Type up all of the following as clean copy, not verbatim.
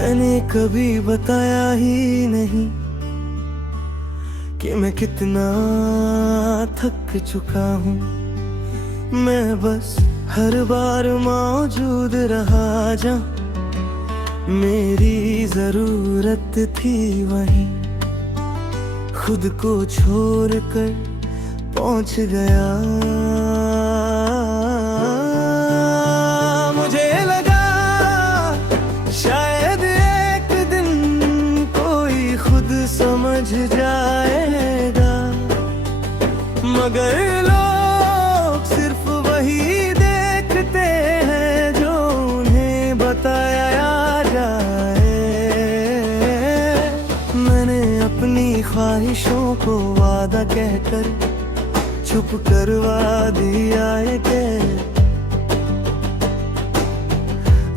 मैंने कभी बताया ही नहीं कि मैं कितना थक चुका हूँ। मैं बस हर बार मौजूद रहा जहाँ मेरी जरूरत थी वहीं खुद को छोड़कर पहुंच गया। मुझे लगा शायद एक दिन कोई खुद समझ जाएगा, मगर लोग सिर्फ वही देखते हैं जो उन्हें बताया जाए। मैंने अपनी ख्वाहिशों को वादा कहकर चुप करवा दिया है कि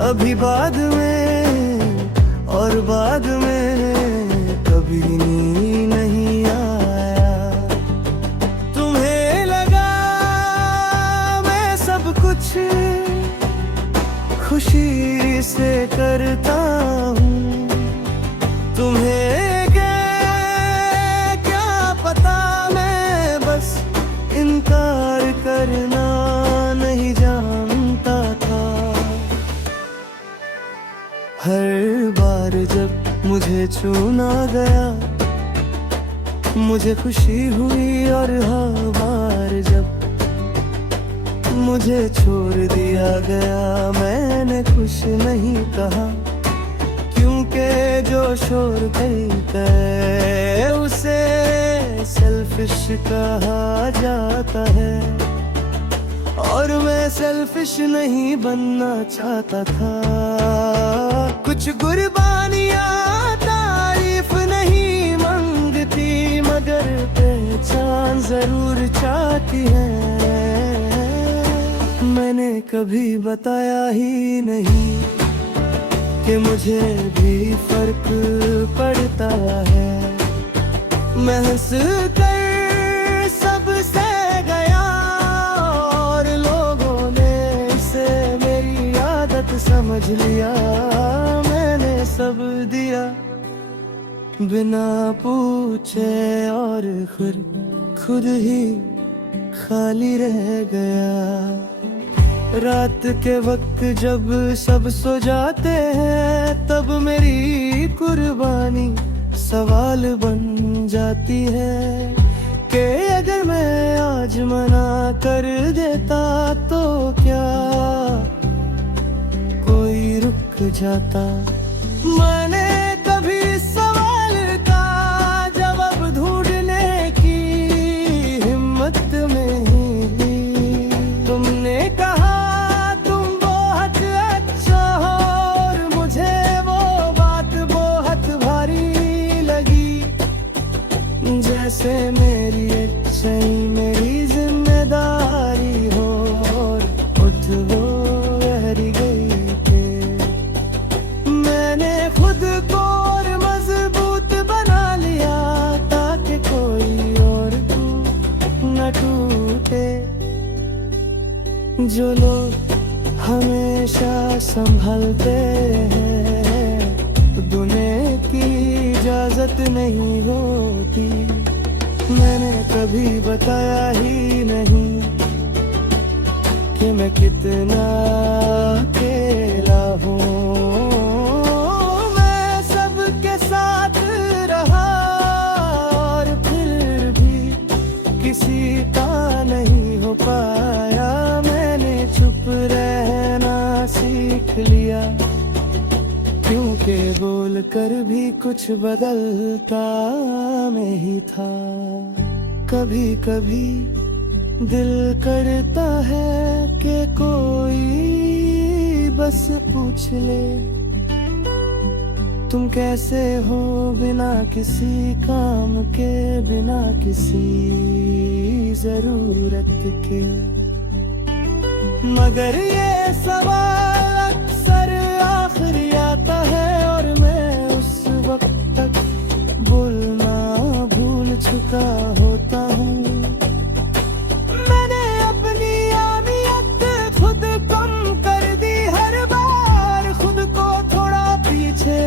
अभी बाद में और बाद में कभी नहीं आया। तुम्हें लगा मैं सब कुछ खुशी से करता हूँ, तुम्हें क्या पता मैं बस इनकार करना नहीं जानता था। हर बार जब मुझे चुना गया मुझे खुशी हुई, और हर बार जब मुझे छोड़ दिया गया मैंने कुछ नहीं कहा, क्योंकि जो शोर करता है उसे सेल्फिश कहा जाता है, और मैं सेल्फिश नहीं बनना चाहता था। कुछ कुर्बानियाँ तारीफ नहीं मांगती, मगर पहचान जरूर चाहती है। मैंने कभी बताया ही नहीं कि मुझे भी फर्क पड़ता है। मैं हंस कर सबसे गया और लोगों ने इसे मेरी आदत समझ लिया। मैंने सब दिया बिना पूछे और खुद ही खाली रह गया। रात के वक्त जब सब सो जाते हैं तब मेरी कुर्बानी सवाल बन जाती है कि अगर मैं आज मना कर देता तो क्या कोई रुक जाता। मैंने कभी सवाल का जवाब ढूंढने की हिम्मत में ही ली। तुमने कहा जैसे मेरी अच्छाई मेरी जिम्मेदारी हो, उठ वो गहरी गई थे। मैंने खुद को और मजबूत बना लिया ताकि कोई और न टूटे। जो लोग हमेशा संभलते हैं दुनिया की इजाजत नहीं होती। मैंने कभी बताया ही नहीं कि मैं कितना अकेला हूँ। मैं सबके साथ रहा और फिर भी किसी का नहीं हो पाया। मैंने चुप रहना सीख लिया, क्योंकि बोल कर भी कुछ बदलता नहीं था। कभी कभी दिल करता है कि कोई बस पूछ ले तुम कैसे हो बिना किसी काम के, बिना किसी जरूरत के। मगर ये सवाल अक्सर आखिरी आता है और मैं उस वक्त तक बोलना भूल चुका होता हूँ। मैंने अपनी अहमियत खुद कम कर दी, हर बार खुद को थोड़ा पीछे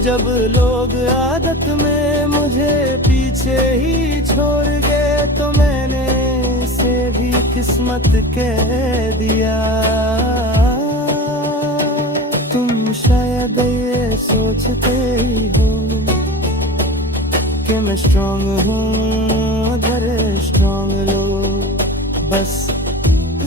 जब लोग आदत में मुझे पीछे ही छोड़ गए, तो मैंने इसे भी किस्मत कह दिया। तुम शायद ये सोचते ही हो कि मैं स्ट्रॉन्ग हूँ, अगर स्ट्रॉन्ग लो बस।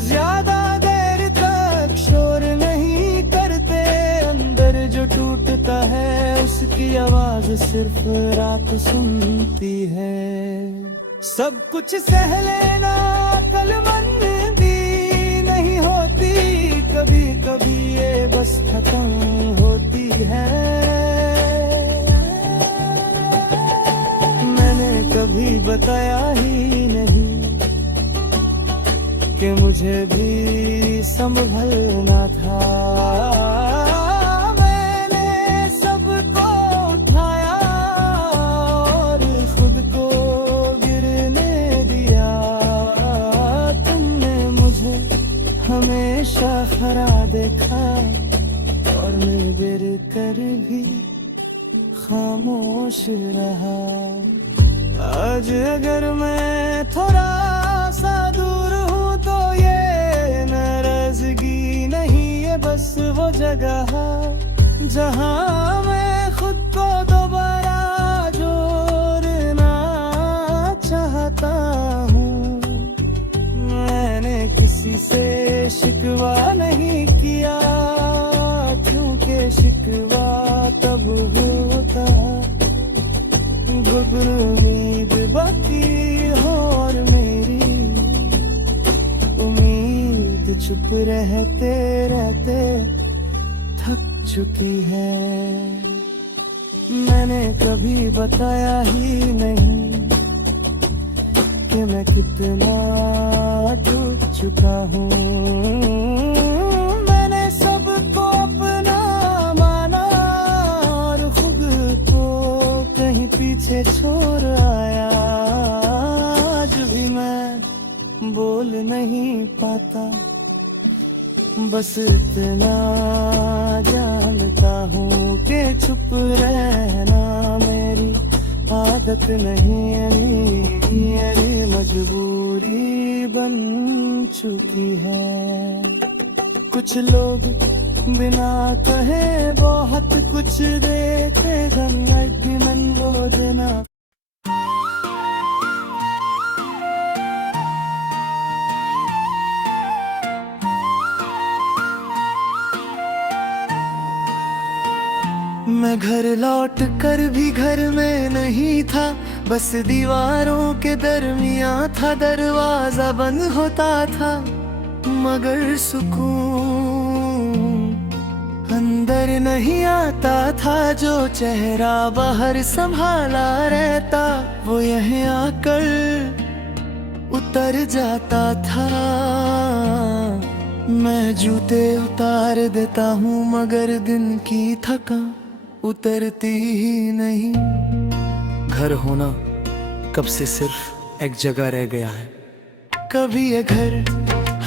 ज्यादा देर तक शोर नहीं करते, अंदर जो टूटता है उसकी आवाज सिर्फ रात सुनती है। सब कुछ सह लेना अक्लमंदी नहीं होती, कभी कभी ये बस खत्म होती है। मैंने कभी बताया ही नहीं कि मुझे भी संभलना था। मैंने सबको उठाया और खुद को गिरने दिया। तुमने मुझे हमेशा खरा देखा और मैं गिर कर भी खामोश रहा। आज अगर मैं थोड़ा सा दूर हूँ तो ये नाराजगी नहीं, ये बस वो जगह जहाँ मैं खुद को दोबारा जोड़ना चाहता हूँ। मैंने किसी से शिकवा नहीं किया, क्योंकि शिकवा तब होता उम्मीद बाकी हो और मेरी उम्मीद चुप रहते रहते थक चुकी है। मैंने कभी बताया ही नहीं कि मैं कितना टूट चुका हूँ। मैंने सबको अपना माना और खुद को कहीं पीछे छोड़ आया। आज भी मैं बोल नहीं पाता, बस इतना जानता हूँ कि चुप रहना मेरी आदत नहीं है, मेरी मजबूरी बन चुकी है। कुछ लोग बिना कहे बहुत कुछ देते, भी मन वो देना। मैं घर लौट कर भी घर में नहीं था, बस दीवारों के दरमियां था। दरवाजा बंद होता था मगर सुकून अंदर नहीं आता था। जो चेहरा बाहर संभाला रहता वो यहीं आकर उतर जाता था। मैं जूते उतार देता हूँ मगर दिन की थकान उतरती ही नहीं। घर होना कब से सिर्फ एक जगह रह गया है। कभी ये घर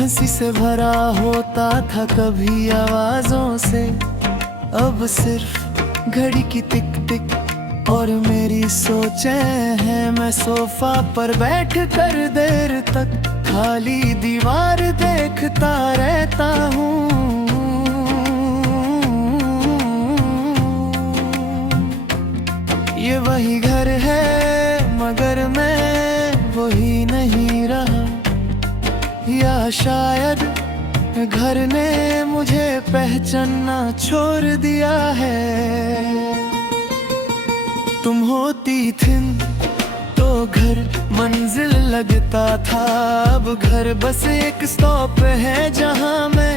हंसी से भरा होता था, कभी आवाजों से। अब सिर्फ घड़ी की टिक टिक और मेरी सोचें हैं। मैं सोफा पर बैठ कर देर तक खाली दीवार देखता रहता हूँ। ये वही घर है मगर मैं वही नहीं रहा, या शायद घर ने मुझे पहचानना छोड़ दिया है। तुम होती थी तो घर मंजिल लगता था, अब घर बस एक स्टॉप है जहां मैं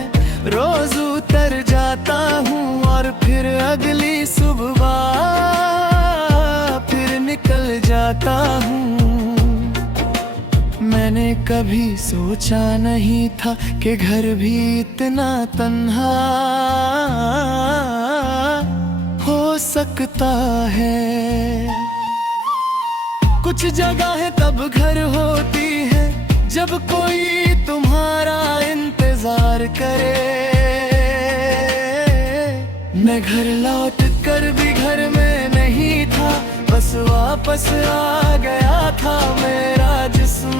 रोज उतर जाता हूँ और फिर अगली सुबह फिर निकल जाता हूँ। मैंने कभी सोचा नहीं था कि घर भी इतना तन्हा हो सकता है। कुछ जगह तब घर होती है जब कोई तुम्हारा इंतजार करे। मैं घर लौट कर भी घर में नहीं था, बस वापस आ गया था। मेरा जिस्म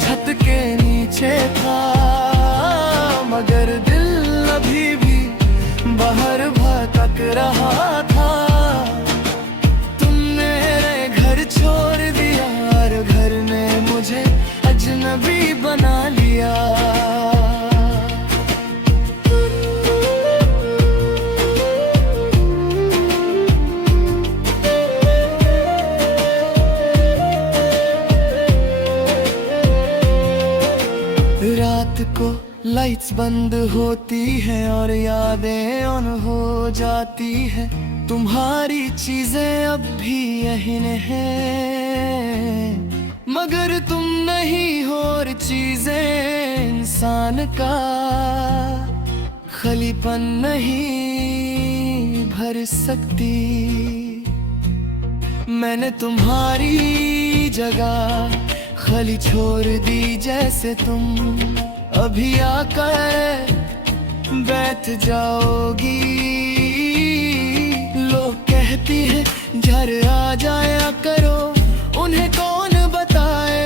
छत के नीचे था, मगर दिल अभी भी बाहर भटक रहा था। तुमने मेरे घर छोड़ दिया और घर ने मुझे अजनबी बना लिया। रात को लाइट्स बंद होती है और यादें ऑन हो जाती है। तुम्हारी चीजें अब भी यही हैं, मगर तुम नहीं हो और चीजें इंसान का खलीपन नहीं भर सकती। मैंने तुम्हारी जगह खाली छोड़ दी, जैसे तुम अभी आकर बैठ जाओगी। लोग कहती है घर आ जाया करो, उन्हें कौन बताए।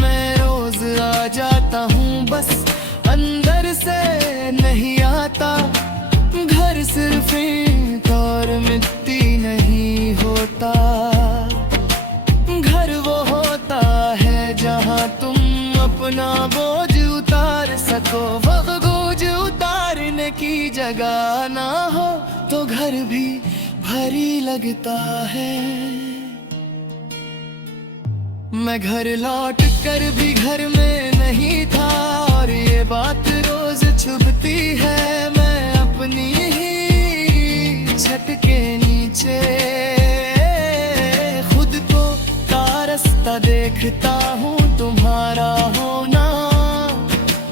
मैं रोज आ जाता हूँ, बस अंदर से नहीं आता। घर सिर्फ ईंट और मिट्टी नहीं होता, घर वो होता है जहाँ तुम अपना बोझ उतार सको। वह बोझ उतारने की जगह ना हो तो घर भी भारी लगता है। मैं घर लौट कर भी घर में नहीं था और ये बात रोज चुभती है। मैं अपनी ही छत के नीचे खुद को का रास्ता देखता हूँ। तुम्हारा होना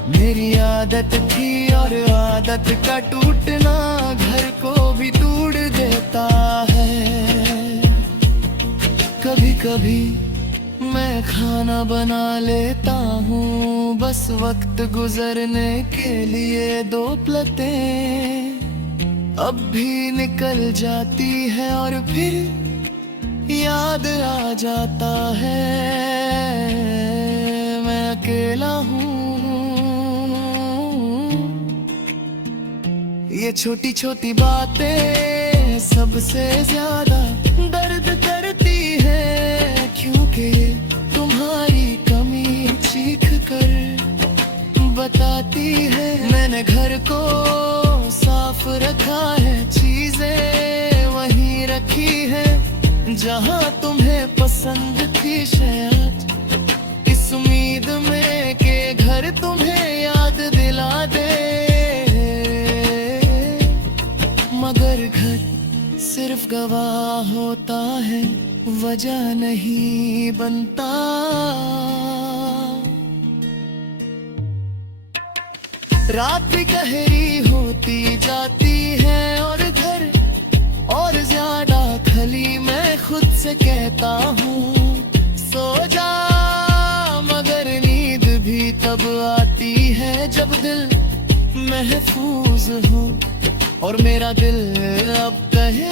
मेरी आदत थी और आदत का टूटना घर को भी तोड़ देता है। कभी कभी मैं खाना बना लेता हूँ, बस वक्त गुजरने के लिए। 2 प्लेटें अब भी निकल जाती है और फिर याद आ जाता है मैं अकेला हूँ। ये छोटी छोटी बातें सबसे ज्यादा दर्द करती है, क्योंकि तुम्हारी कमी चीख कर बताती है। मैंने घर को साफ रखा है, चीजें वहीं रखी है जहाँ तुम्हें पसंद थी शायद, इस उम्मीद में कि घर तुम्हें याद दिला दे। मगर घर सिर्फ गवाह होता है, वजह नहीं बनता। रात भी गहरी होती जाती है और घर और ज्यादा खली। मैं खुद से कहता हूँ सो जा, मगर नींद भी तब आती है जब दिल महफूज हो और मेरा दिल अब कहे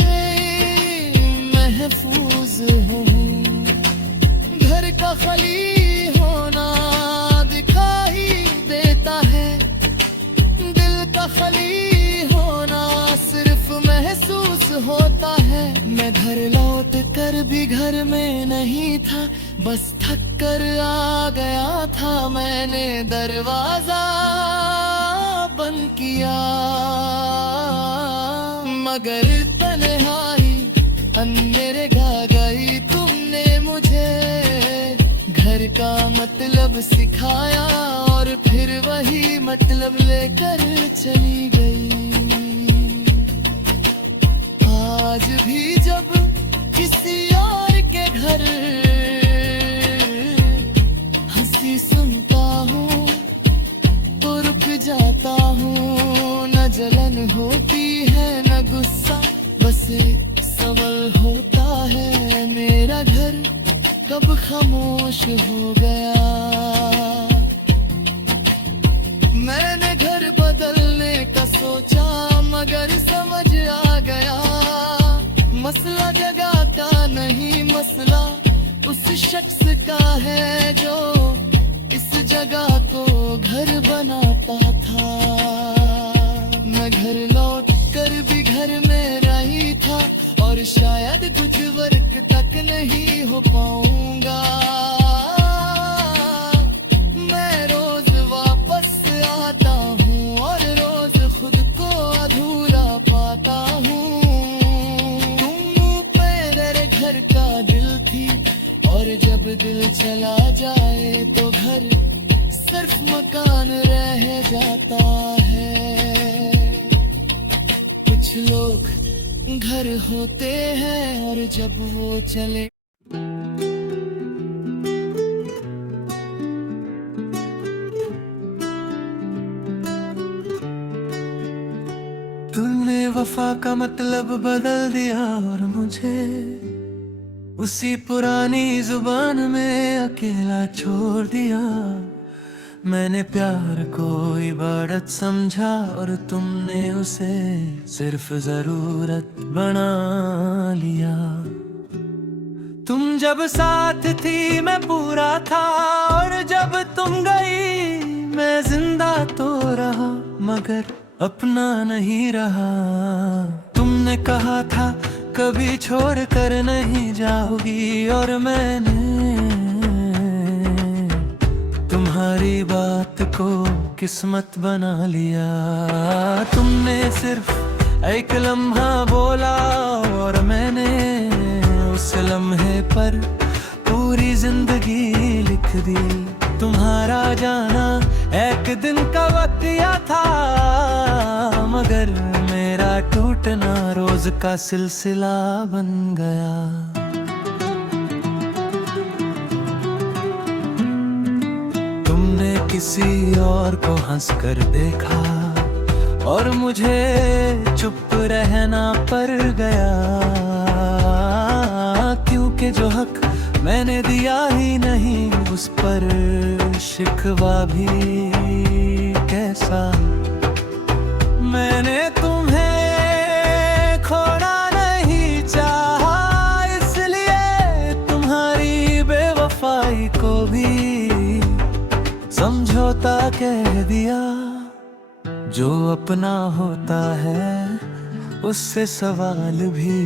महफूज हो। घर का खली होना दिखाई देता है, दिल का खली होना सिर्फ महसूस होता है। मैं घर लौट कर भी घर में नहीं था, बस थक कर आ गया था। मैंने दरवाजा बंद किया, मगर तन्हाई अंधेरे गा गई। तुमने मुझे घर का मतलब सिखाया और फिर वही मतलब लेकर चली गई। आज भी जब किसी और के घर हंसी सुनता हूँ तो रुक जाता हूँ। न जलन होती है न गुस्सा, बस एक सवाल होता है मेरा घर कब खामोश हो गया। मैंने घर बदलने का सोचा, मगर मसला उस शख्स का है जो इस जगह को घर बनाता था। मैं घर लौट कर भी घर में रही था और शायद कुछ वर्क तक नहीं हो पाऊंगा। मैं रोज वापस आता हूँ और रोज खुद को अधूरा पाता हूँ। तुम मेरे घर का दिल थी और जब दिल चला जाए तो घर सिर्फ मकान रह जाता है। कुछ लोग घर होते हैं और जब वो चले तूने वफा का मतलब बदल दिया और मुझे उसी पुरानी जुबान में अकेला छोड़ दिया। मैंने प्यार को इबादत समझा और तुमने उसे सिर्फ जरूरत बना लिया। तुम जब साथ थी मैं पूरा था और जब तुम गई मैं जिंदा तो रहा मगर अपना नहीं रहा। तुमने कहा था कभी छोड़ कर नहीं जाओगी और मैंने तुम्हारी बात को किस्मत बना लिया। तुमने सिर्फ एक लम्हा बोला और मैंने उस लम्हे पर पूरी जिंदगी लिख दी। तुम्हारा जाना एक दिन का वक़्तिया था मगर मेरा टूटना रोज का सिलसिला बन गया। तुमने किसी और को हंसकर देखा और मुझे चुप रहना पड़ गया क्योंकि जो हक मैंने दिया ही नहीं उस पर शिकवा भी कैसा। मैंने तुम्हें खोना नहीं चाहा इसलिए तुम्हारी बेवफाई को भी समझौता कह दिया। जो अपना होता है उससे सवाल भी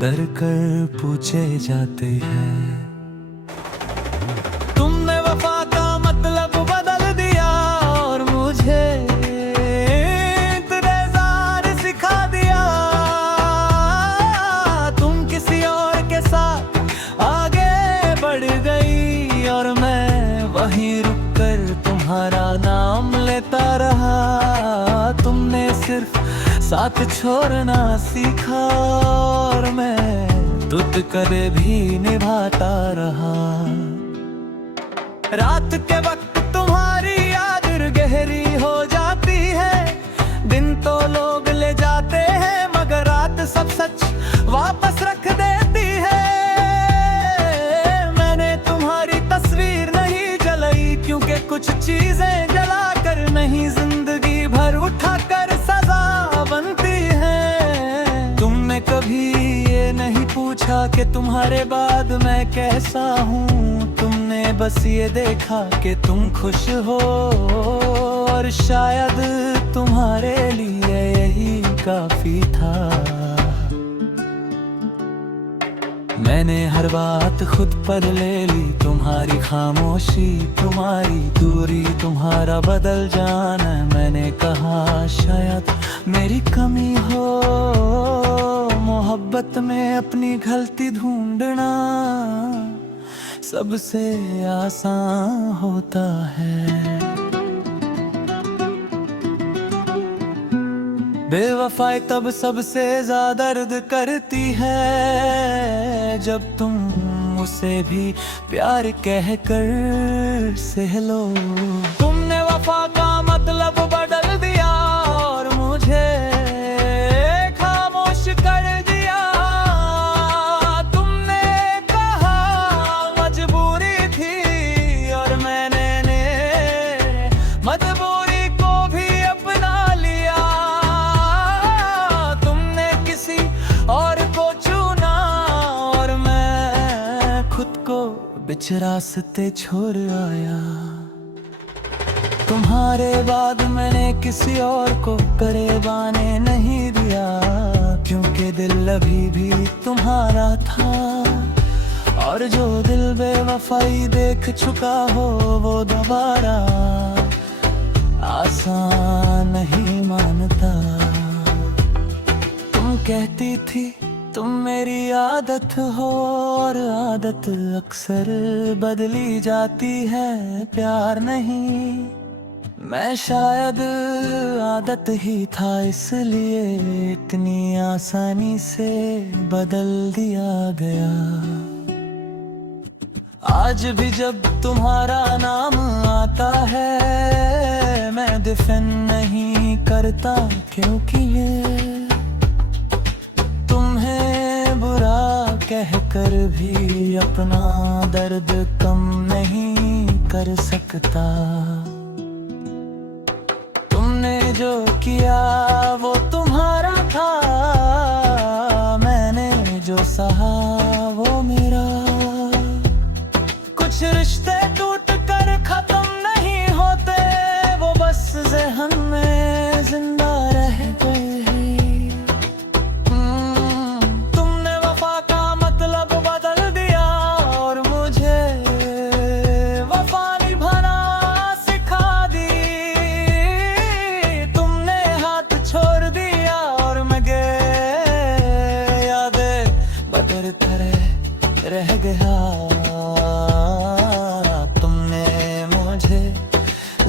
डर कर पूछे जाते हैं। तुमने वफा का मतलब बदल दिया और मुझे इंतज़ार सिखा दिया। तुम किसी और के साथ आगे बढ़ गई और मैं वहीं रुक कर तुम्हारा नाम लेता रहा। तुमने सिर्फ साथ छोड़ना सीखा और मैं तुझ कदे भी निभाता रहा। रात के वक्त तुम्हारी याद गहरी हो जाती है। दिन तो लोग ले जाते हैं मगर रात सब सच वापस रख देती है। मैंने तुम्हारी तस्वीर नहीं जलाई क्योंकि कुछ चीजें जला कर नहीं जिंदगी भर उठा कर सजा बनती है। तुमने कभी ये नहीं पूछा कि तुम्हारे बाद मैं कैसा हूँ। तुमने बस ये देखा कि तुम खुश हो और शायद तुम्हारे लिए यही काफी था। मैंने हर बात खुद पर ले ली, तुम्हारी खामोशी, तुम्हारी दूरी, तुम्हारा बदल जाना। मैंने कहा शायद मेरी कमी हो, मोहब्बत में अपनी गलती ढूंढना सबसे आसान होता है। बेवफाई तब सबसे ज्यादा दर्द करती है जब तुम उसे भी प्यार कहकर सह लो। तुमने वफा का मतलब बदल दिया और मुझे खामोश कर दिया। तुमने कहा मजबूरी थी और मैंने मजबूरी को भी अपना लिया। तुमने किसी और को चुना और मैं कुछ रास्ते छोड़ आया। तुम्हारे बाद मैंने किसी और को करीबाने नहीं दिया, क्योंकि दिल अभी भी तुम्हारा था। और जो दिल बेवफाई देख चुका हो वो दोबारा आसान नहीं मानता। तुम कहती थी तुम मेरी आदत हो, और आदत अक्सर बदली जाती है, प्यार नहीं। मैं शायद आदत ही था, इसलिए इतनी आसानी से बदल दिया गया। आज भी जब तुम्हारा नाम आता है मैं दफन नहीं करता, क्योंकि ये तुम्हें बुरा कहकर भी अपना दर्द कम नहीं कर सकता। तुमने जो किया वो तुम्हारा था, मैंने जो सहा वो मेरा। कुछ रिश्ते टूट कर खत्म नहीं होते, वो बस ज़हन में जिंदा रह गए हैं। तुमने वफा का मतलब बदल दिया, और मुझे वफा निभाना सिखा दी। तुमने हाथ छोड़ दिया और मैं यादें बदर तरह रह गया।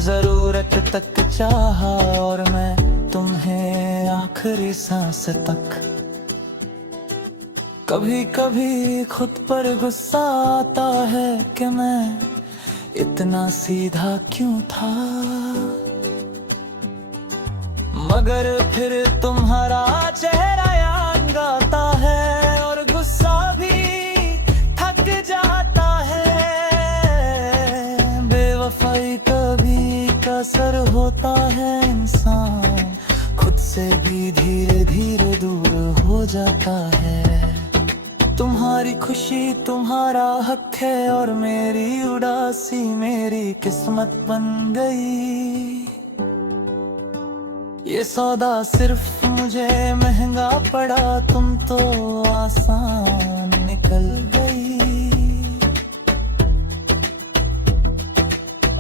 जरूरत तक चाहा और मैं तुम्हें आखिरी सांस तक। कभी कभी खुद पर गुस्सा आता है कि मैं इतना सीधा क्यों था, मगर फिर तुम्हारा चेहरा याद आता है और गुस्सा भी थक जाता है। बेवफाई कभी असर होता है, इंसान खुद से भी धीरे धीरे दूर हो जाता है। तुम्हारी खुशी तुम्हारा हक है, और मेरी उदासी मेरी किस्मत बन गई। ये सौदा सिर्फ मुझे महंगा पड़ा, तुम तो आसान निकल गई।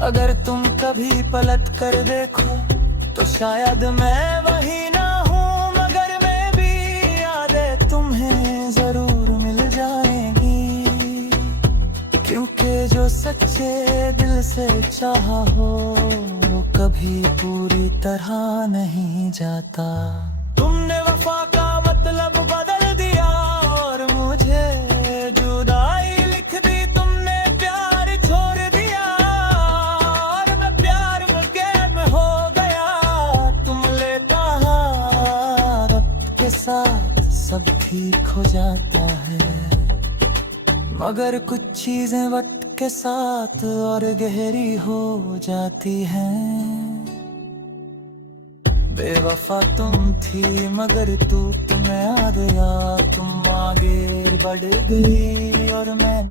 अगर तुम कभी पलट कर देखो तो शायद मैं वही ना हूँ, मगर मैं भी यादें तुम्हें जरूर मिल जाएंगी। क्योंकि जो सच्चे दिल से चाहा हो वो कभी पूरी तरह नहीं जाता। तुमने वफा का मतलब बदल दिया और मुझे जुदाई लिख दी। तुमने प्यार छोड़ दिया और मैं प्यार में गैर हो गया। तुमने कहा वक्त के साथ सब ठीक हो जाता है, मगर कुछ चीजें वक्त के साथ और गहरी हो जाती हैं। बेवफा तुम थी मगर तू तुम्हें आ गया, तुम आगे बढ़ गई और मैं